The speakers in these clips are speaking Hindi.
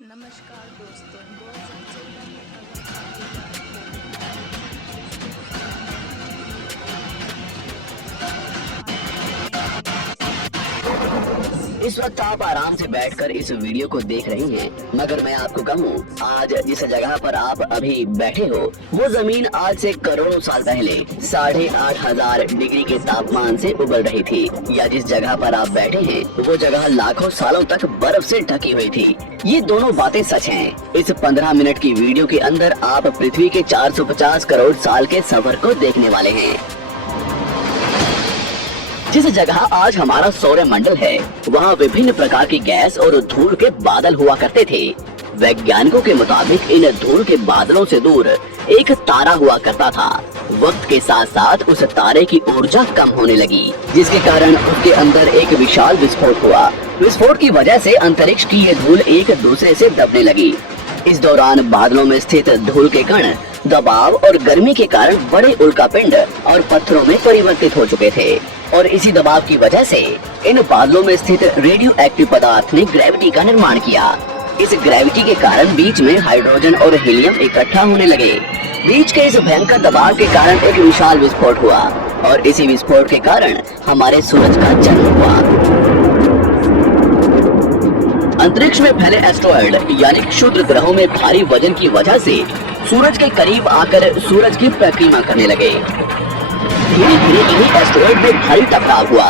नमस्कार दोस्तों, 2014 में अगर आपको याद हो तो इस वक्त आप आराम से बैठकर इस वीडियो को देख रही हैं, मगर मैं आपको कहूँ, आज जिस जगह पर आप अभी बैठे हो वो जमीन आज से करोड़ों साल पहले 8,500 डिग्री के तापमान से उबल रही थी, या जिस जगह पर आप बैठे हैं वो जगह लाखों सालों तक बर्फ से ढकी हुई थी। ये दोनों बातें सच हैं। इस 15 मिनट की वीडियो के अंदर आप पृथ्वी के 450 करोड़ साल के सफर को देखने वाले हैं। जिस जगह आज हमारा सौरमंडल है, वहाँ विभिन्न प्रकार की गैस और धूल के बादल हुआ करते थे। वैज्ञानिकों के मुताबिक इन धूल के बादलों से दूर एक तारा हुआ करता था। वक्त के साथ साथ उस तारे की ऊर्जा कम होने लगी, जिसके कारण उसके अंदर एक विशाल विस्फोट हुआ। विस्फोट की वजह से अंतरिक्ष की ये धूल एक दूसरे से दबने लगी। इस दौरान बादलों में स्थित धूल के कण दबाव और गर्मी के कारण बड़े उल्कापिंड और पत्थरों में परिवर्तित हो चुके थे, और इसी दबाव की वजह से इन बादलों में स्थित रेडियो एक्टिव पदार्थ ने ग्रेविटी का निर्माण किया। इस ग्रेविटी के कारण बीच में हाइड्रोजन और हीलियम इकट्ठा होने लगे। बीच के इस भयंकर दबाव के कारण एक विशाल विस्फोट हुआ, और इसी विस्फोट के कारण हमारे सूरज का जन्म हुआ। अंतरिक्ष में फैले एस्ट्रॉयड यानी क्षुद्र ग्रहों में भारी वजन की वजह से सूरज के करीब आकर सूरज की परिक्रमा करने लगे। धीरे धीरे इन्हीं एस्ट्रॉयड में भारी टकराव हुआ,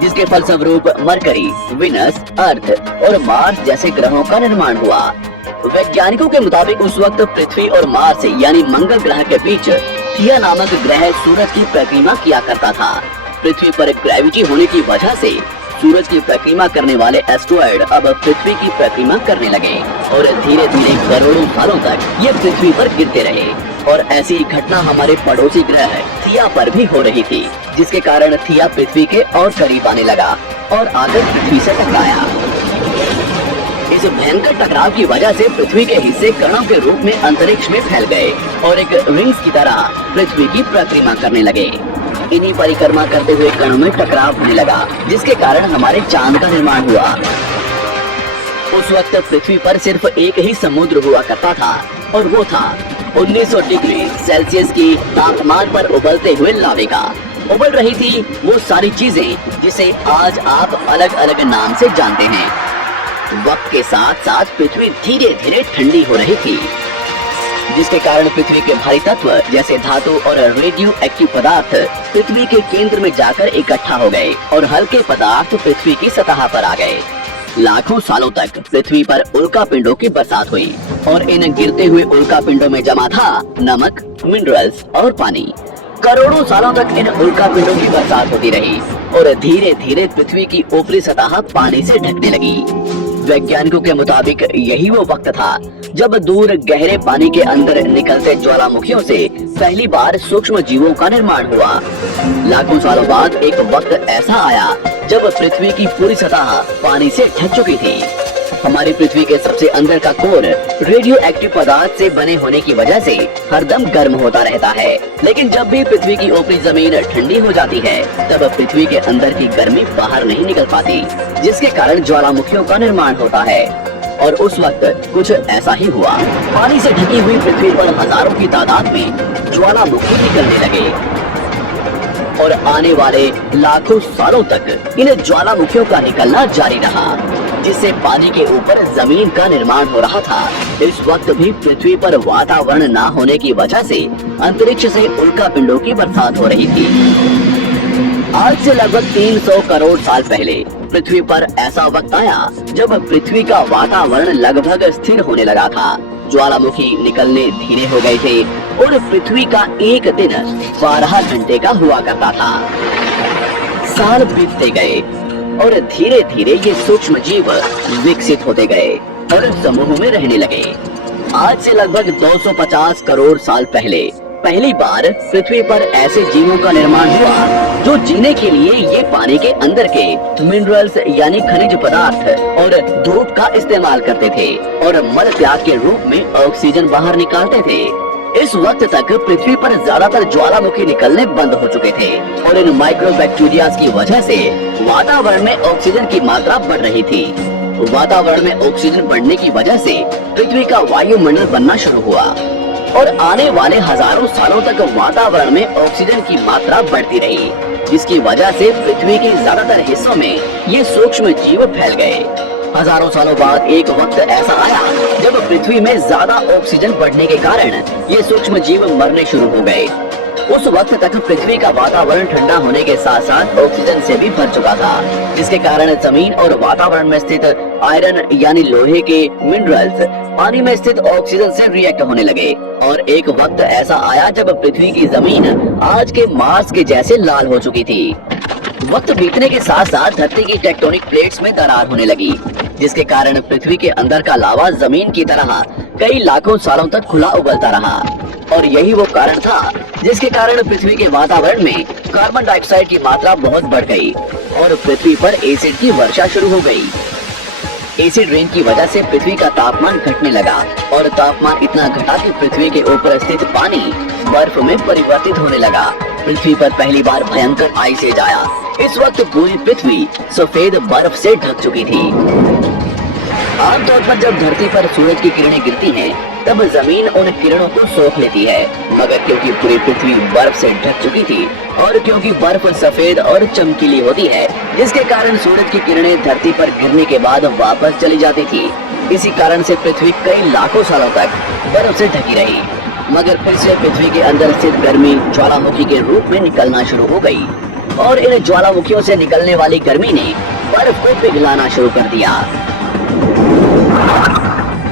जिसके फलस्वरूप मरकरी, विनस, अर्थ और मार्स जैसे ग्रहों का निर्माण हुआ। वैज्ञानिकों के मुताबिक उस वक्त पृथ्वी और मार्स यानी मंगल ग्रह के बीच थिया नामक ग्रह सूरज की परिक्रमा किया करता था। पृथ्वी पर ग्रेविटी होने की वजह से सूरज की परिक्रमा करने वाले एस्ट्रॉयड अब पृथ्वी की परिक्रमा करने लगे, और धीरे धीरे करोड़ों सालों तक ये पृथ्वी पर गिरते रहे। और ऐसी घटना हमारे पड़ोसी ग्रह थिया पर भी हो रही थी, जिसके कारण थिया पृथ्वी के और करीब आने लगा और आकर पृथ्वी से टकराया। इस भयंकर टकराव की वजह से पृथ्वी के हिस्से कणों के रूप में अंतरिक्ष में फैल गए और एक रिंग्स की तरह पृथ्वी की परिक्रमा करने लगे। इन्हीं परिक्रमा करते हुए कणों में टकराव होने लगा, जिसके कारण हमारे चांद का निर्माण हुआ। उस वक्त पृथ्वी पर सिर्फ एक ही समुद्र हुआ करता था, और वो था 1900 डिग्री सेल्सियस की तापमान पर उबलते हुए लावे का। उबल रही थी वो सारी चीजें जिसे आज आप अलग अलग नाम से जानते हैं। वक्त के साथ साथ पृथ्वी धीरे धीरे ठंडी हो रही थी, जिसके कारण पृथ्वी के भारी तत्व जैसे धातु और रेडियो एक्टिव पदार्थ पृथ्वी के केंद्र में जाकर इकट्ठा हो गए, और हल्के पदार्थ पृथ्वी की सतह पर आ गए। लाखों सालों तक पृथ्वी पर उल्कापिंडों की बरसात हुई, और इन गिरते हुए उल्कापिंडों में जमा था नमक, मिनरल्स और पानी। करोड़ों सालों तक इन उल्कापिंडों की बरसात होती रही, और धीरे धीरे पृथ्वी की ऊपरी सतह पानी से ढकने लगी। वैज्ञानिकों के मुताबिक यही वो वक्त था जब दूर गहरे पानी के अंदर निकलते ज्वालामुखियों से पहली बार सूक्ष्म जीवों का निर्माण हुआ। लाखों सालों बाद एक वक्त ऐसा आया जब पृथ्वी की पूरी सतह पानी से ढक चुकी थी। हमारी पृथ्वी के सबसे अंदर का कोर रेडियो एक्टिव पदार्थ से बने होने की वजह से हरदम गर्म होता रहता है, लेकिन जब भी पृथ्वी की ऊपरी जमीन ठंडी हो जाती है, तब पृथ्वी के अंदर की गर्मी बाहर नहीं निकल पाती, जिसके कारण ज्वालामुखियों का निर्माण होता है। और उस वक्त कुछ ऐसा ही हुआ। पानी से ढकी हुई पृथ्वी पर हजारों की तादाद में ज्वालामुखी निकलने लगे, और आने वाले लाखों सालों तक इन ज्वालामुखियों का निकलना जारी रहा, जिससे पानी के ऊपर जमीन का निर्माण हो रहा था। इस वक्त भी पृथ्वी पर वातावरण न होने की वजह से अंतरिक्ष से उल्कापिंडों की बरसात हो रही थी। आज से लगभग 300 करोड़ साल पहले पृथ्वी पर ऐसा वक्त आया जब पृथ्वी का वातावरण लगभग स्थिर होने लगा था। ज्वालामुखी निकलने धीरे हो गए थे, और पृथ्वी का एक दिन 12 घंटे का हुआ करता था। साल बीतते गए, और धीरे धीरे ये सूक्ष्म जीव विकसित होते गए और समूह में रहने लगे। आज से लगभग 250 करोड़ साल पहले पहली बार पृथ्वी पर ऐसे जीवों का निर्माण हुआ जो जीने के लिए ये पानी के अंदर के मिनरल्स यानी खनिज पदार्थ और धूप का इस्तेमाल करते थे, और मल त्याग के रूप में ऑक्सीजन बाहर निकालते थे। इस वक्त तक पृथ्वी पर ज्यादातर ज्वालामुखी निकलने बंद हो चुके थे, और इन माइक्रोबैक्टीरिया की वजह से वातावरण में ऑक्सीजन की मात्रा बढ़ रही थी। वातावरण में ऑक्सीजन बढ़ने की वजह से पृथ्वी का वायुमंडल बनना शुरू हुआ और आने वाले हजारों सालों तक वातावरण में ऑक्सीजन की मात्रा बढ़ती रही, जिसकी वजह से पृथ्वी के ज्यादातर हिस्सों में ये सूक्ष्म जीव फैल गए। हजारों सालों बाद एक वक्त ऐसा आया जब पृथ्वी में ज्यादा ऑक्सीजन बढ़ने के कारण ये सूक्ष्म जीव मरने शुरू हो गए। उस वक्त तक पृथ्वी का वातावरण ठंडा होने के साथ साथ ऑक्सीजन से भी भर चुका था, जिसके कारण जमीन और वातावरण में स्थित आयरन यानी लोहे के मिनरल्स पानी में स्थित ऑक्सीजन से रिएक्ट होने लगे और एक वक्त ऐसा आया जब पृथ्वी की जमीन आज के मार्स के जैसे लाल हो चुकी थी। वक्त बीतने के साथ साथ धरती की टेक्टोनिक प्लेट्स में दरार होने लगी, जिसके कारण पृथ्वी के अंदर का लावा जमीन की तरह कई लाखों सालों तक खुला उबलता रहा और यही वो कारण था जिसके कारण पृथ्वी के वातावरण में कार्बन डाइऑक्साइड की मात्रा बहुत बढ़ गई और पृथ्वी पर एसिड की वर्षा शुरू हो गई। एसिड रेन की वजह से पृथ्वी का तापमान घटने लगा और तापमान इतना घटा कि पृथ्वी के ऊपर स्थित पानी बर्फ में परिवर्तित होने लगा। पृथ्वी पर पहली बार भयंकर आइस एज आया। इस वक्त पूरी पृथ्वी सफेद बर्फ से ढक चुकी थी। आमतौर पर जब धरती पर सूरज की किरणें गिरती हैं, तब जमीन उन किरणों को सोख लेती है, मगर क्योंकि पूरी पृथ्वी बर्फ से ढक चुकी थी और क्योंकि बर्फ सफेद और चमकीली होती है, जिसके कारण सूरज की किरणें धरती पर गिरने के बाद वापस चली जाती थी। इसी कारण से पृथ्वी कई लाखों सालों तक बर्फ से ढकी रही, मगर फिर से पृथ्वी के अंदर स्थित गर्मी ज्वालामुखी के रूप में निकलना शुरू हो गई और इन ज्वालामुखियों से निकलने वाली गर्मी ने बर्फ को पिघलाना शुरू कर दिया।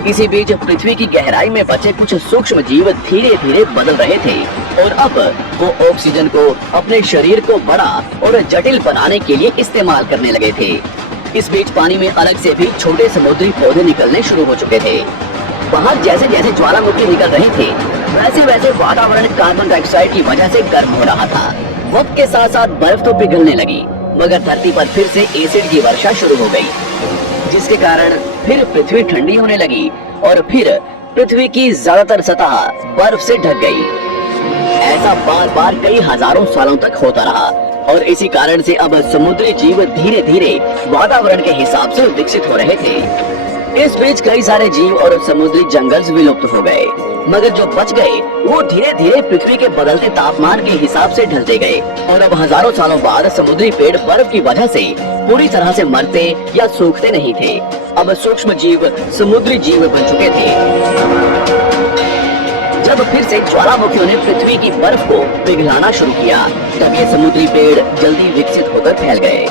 इसी बीच पृथ्वी की गहराई में बचे कुछ सूक्ष्म जीव धीरे धीरे बदल रहे थे और अब वो ऑक्सीजन को अपने शरीर को बड़ा और जटिल बनाने के लिए इस्तेमाल करने लगे थे। इस बीच पानी में अलग से भी छोटे समुद्री पौधे निकलने शुरू हो चुके थे। बाहर जैसे जैसे ज्वालामुखी निकल रहे थे, वैसे वैसे वातावरण कार्बन डाइऑक्साइड की वजह से गर्म हो रहा था। वक्त के साथ साथ बर्फ तो पिघलने लगी, मगर धरती पर फिर से एसिड की वर्षा शुरू हो गई, जिसके कारण फिर पृथ्वी ठंडी होने लगी और फिर पृथ्वी की ज्यादातर सतह बर्फ से ढक गई। ऐसा बार बार कई हजारों सालों तक होता रहा और इसी कारण से अब समुद्री जीव धीरे धीरे वातावरण के हिसाब से विकसित हो रहे थे। इस बीच कई सारे जीव और समुद्री जंगल विलुप्त हो गए, मगर जो बच गए वो धीरे धीरे पृथ्वी के बदलते तापमान के हिसाब से ढलते गए और अब हजारों सालों बाद समुद्री पेड़ बर्फ की वजह से पूरी तरह से मरते या सूखते नहीं थे। अब सूक्ष्म जीव समुद्री जीव बन चुके थे। जब फिर से ज्वालामुखियों ने पृथ्वी की बर्फ को पिघलाना शुरू किया, तब ये समुद्री पेड़ जल्दी विकसित होकर फैल गए।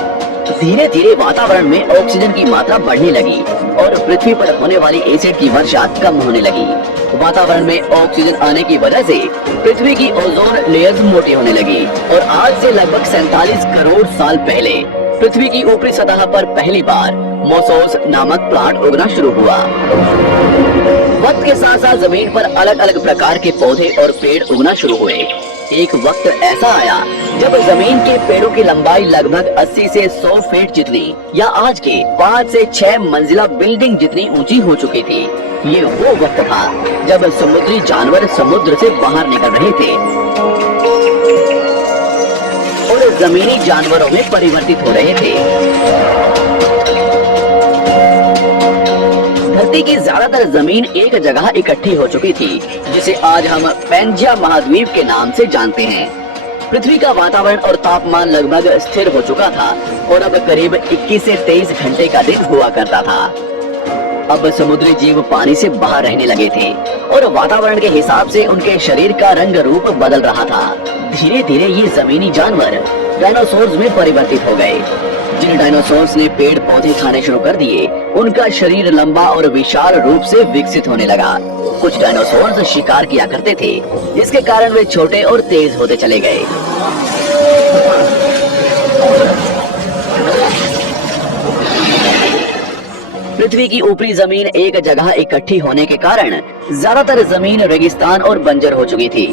धीरे धीरे वातावरण में ऑक्सीजन की मात्रा बढ़ने लगी और पृथ्वी पर होने वाली एसिड की वर्षा कम होने लगी। वातावरण में ऑक्सीजन आने की वजह से पृथ्वी की ओजोन लेयर्स मोटी होने लगी और आज से लगभग 47 करोड़ साल पहले पृथ्वी की ऊपरी सतह पर पहली बार मोसोस नामक प्लांट उगना शुरू हुआ। वक्त के साथ साथ जमीन पर अलग अलग प्रकार के पौधे और पेड़ उगना शुरू हुए। एक वक्त ऐसा आया जब जमीन के पेड़ों की लंबाई लगभग 80 से 100 फीट जितनी या आज के 5 से 6 मंजिला बिल्डिंग जितनी ऊंची हो चुकी थी। ये वो वक्त था जब समुद्री जानवर समुद्र से बाहर निकल रहे थे और जमीनी जानवरों में परिवर्तित हो रहे थे। धरती की ज्यादातर जमीन एक जगह इकट्ठी हो चुकी थी, जिसे आज हम पैंजिया महाद्वीप के नाम से जानते हैं। पृथ्वी का वातावरण और तापमान लगभग स्थिर हो चुका था और अब करीब 21 से 23 घंटे का दिन हुआ करता था। अब समुद्री जीव पानी से बाहर रहने लगे थे और वातावरण के हिसाब से उनके शरीर का रंग रूप बदल रहा था। धीरे धीरे ये जमीनी जानवर डायनासोर्स में परिवर्तित हो गए। जिन डायनासोर्स ने पेड़ पौधे खाने शुरू कर दिए, उनका शरीर लंबा और विशाल रूप से विकसित होने लगा। कुछ डायनासोर्स शिकार किया करते थे, जिसके कारण वे छोटे और तेज होते चले गए। पृथ्वी की ऊपरी जमीन एक जगह इकट्ठी होने के कारण ज्यादातर जमीन रेगिस्तान और बंजर हो चुकी थी।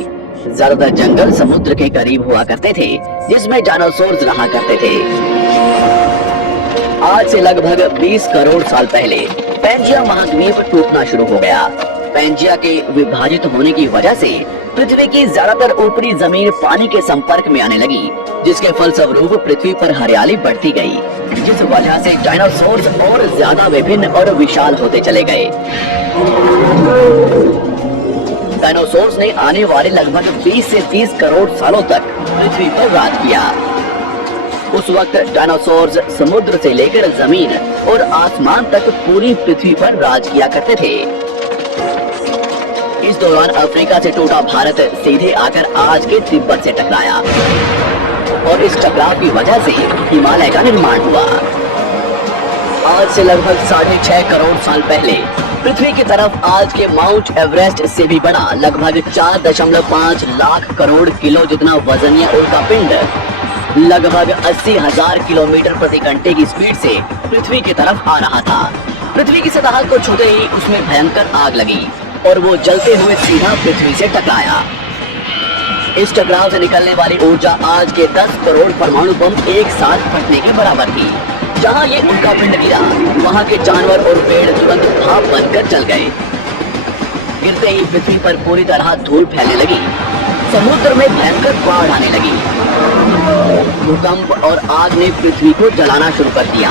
ज्यादातर जंगल समुद्र के करीब हुआ करते थे, जिसमें डायनासोर्स रहा करते थे। आज से लगभग 20 करोड़ साल पहले पैंजिया महाद्वीप टूटना शुरू हो गया। पैंजिया के विभाजित होने की वजह से पृथ्वी की ज्यादातर ऊपरी जमीन पानी के संपर्क में आने लगी, जिसके फलस्वरूप पृथ्वी पर हरियाली बढ़ती गई, जिस वजह से डायनासोर्स और ज्यादा विभिन्न और विशाल होते चले गए। डायनासोर्स ने आने वाले लगभग 20 से 30 करोड़ सालों तक पृथ्वी पर राज किया। उस वक्त डायनासोर्स समुद्र से लेकर जमीन और आसमान तक पूरी पृथ्वी पर राज किया करते थे। इस दौरान अफ्रीका से टूटा भारत सीधे आकर आज के तिब्बत से टकराया और इस टकराव की वजह से हिमालय का निर्माण हुआ। आज से लगभग 6.5 करोड़ साल पहले पृथ्वी की तरफ आज के माउंट एवरेस्ट से भी बड़ा लगभग 4.5 लाख करोड़ किलो जितना वजनीय उल्कापिंड लगभग 80,000 किलोमीटर प्रति घंटे की स्पीड से पृथ्वी की तरफ आ रहा था। पृथ्वी की सतह को छूते ही उसमें भयंकर आग लगी और वो जलते हुए सीधा पृथ्वी से टकराया। इस टकराव से निकलने वाली ऊर्जा आज के 10 करोड़ परमाणु बम एक साथ फटने के बराबर थी। जहां ये उल्कापिंड गिरा, वहां के जानवर और पेड़ तुरंत भाप बनकर जल गए। गिरते ही पृथ्वी पर पूरी तरह धूल फैलने लगी, समुद्र में भयंकर बाढ़ आने लगी। भूकंप और आग ने पृथ्वी को जलाना शुरू कर दिया।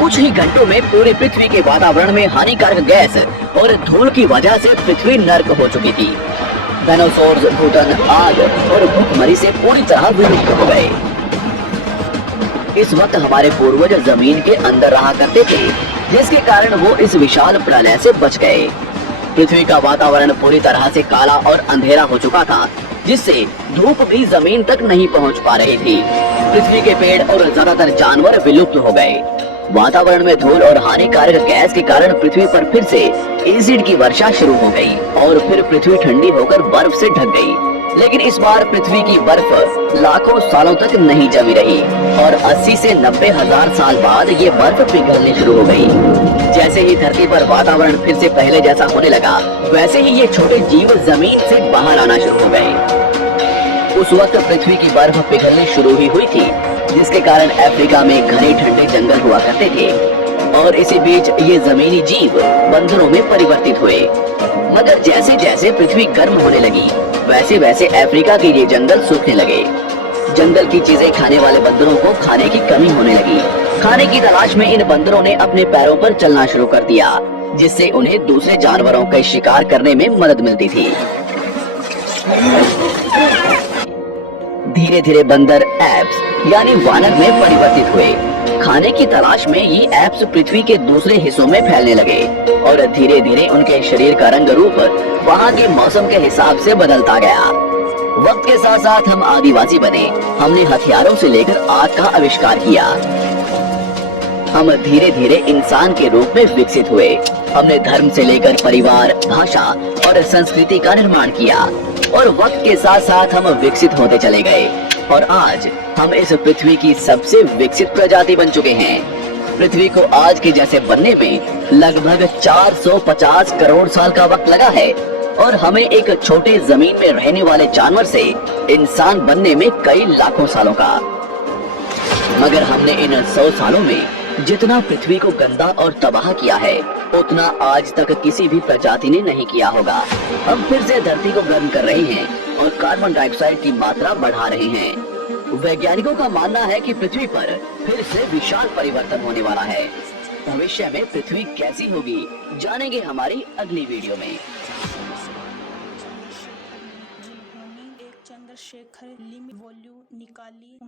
कुछ ही घंटों में पूरी पृथ्वी के वातावरण में हानिकारक गैस और धूल की वजह से पृथ्वी नर्क हो चुकी थी। डायनासोर्स घुटन, आग और भूखमरी से पूरी तरह विलुप्त हो गए। इस वक्त हमारे पूर्वज जमीन के अंदर रहा करते थे, जिसके कारण वो इस विशाल प्रलय से बच गए। पृथ्वी का वातावरण पूरी तरह से काला और अंधेरा हो चुका था, जिससे धूप भी जमीन तक नहीं पहुंच पा रही थी। पृथ्वी के पेड़ और ज्यादातर जानवर विलुप्त हो गए। वातावरण में धूल और हानिकारक गैस के कारण पृथ्वी पर फिर से एसिड की वर्षा शुरू हो गई और फिर पृथ्वी ठंडी होकर बर्फ से ढक गई। लेकिन इस बार पृथ्वी की बर्फ लाखों सालों तक नहीं जमी रही और 80 से 90 हजार साल बाद ये बर्फ पिघलनी शुरू हो गई। जैसे ही धरती पर वातावरण फिर से पहले जैसा होने लगा, वैसे ही ये छोटे जीव जमीन से बाहर आना शुरू हो गए। उस वक्त पृथ्वी की बर्फ पिघलनी शुरू ही हुई थी, जिसके कारण अफ्रीका में घने ठंडे जंगल हुआ करते थे और इसी बीच ये जमीनी जीव बंदरों में परिवर्तित हुए। मगर जैसे जैसे पृथ्वी गर्म होने लगी, वैसे वैसे अफ्रीका के ये जंगल सूखने लगे। जंगल की चीजें खाने वाले बंदरों को खाने की कमी होने लगी। खाने की तलाश में इन बंदरों ने अपने पैरों पर चलना शुरू कर दिया, जिससे उन्हें दूसरे जानवरों का शिकार करने में मदद मिलती थी। धीरे धीरे बंदर एप्स यानी वानर में परिवर्तित हुए। खाने की तलाश में ये एप्स पृथ्वी के दूसरे हिस्सों में फैलने लगे और धीरे धीरे उनके शरीर का रंग रूप वहाँ के मौसम के हिसाब से बदलता गया। वक्त के साथ साथ हम आदिवासी बने। हमने हथियारों से लेकर आग का आविष्कार किया। हम धीरे धीरे इंसान के रूप में विकसित हुए। हमने धर्म से लेकर परिवार, भाषा और संस्कृति का निर्माण किया और वक्त के साथ साथ हम विकसित होते चले गए और आज हम इस पृथ्वी की सबसे विकसित प्रजाति बन चुके हैं। पृथ्वी को आज के जैसे बनने में लगभग 450 करोड़ साल का वक्त लगा है और हमें एक छोटे जमीन में रहने वाले जानवर से इंसान बनने में कई लाखों सालों का। मगर हमने इन 100 सालों में जितना पृथ्वी को गंदा और तबाह किया है, उतना आज तक किसी भी प्रजाति ने नहीं किया होगा। हम फिर से धरती को गर्म कर रहे हैं और कार्बन डाइऑक्साइड की मात्रा बढ़ा रहे हैं। वैज्ञानिकों का मानना है कि पृथ्वी पर फिर से विशाल परिवर्तन होने वाला है। भविष्य में पृथ्वी कैसी होगी, जानेंगे हमारी अगली वीडियो में। जिन्होंने एक चंद्रशेखर लिमिट वॉल्यूम निकाली,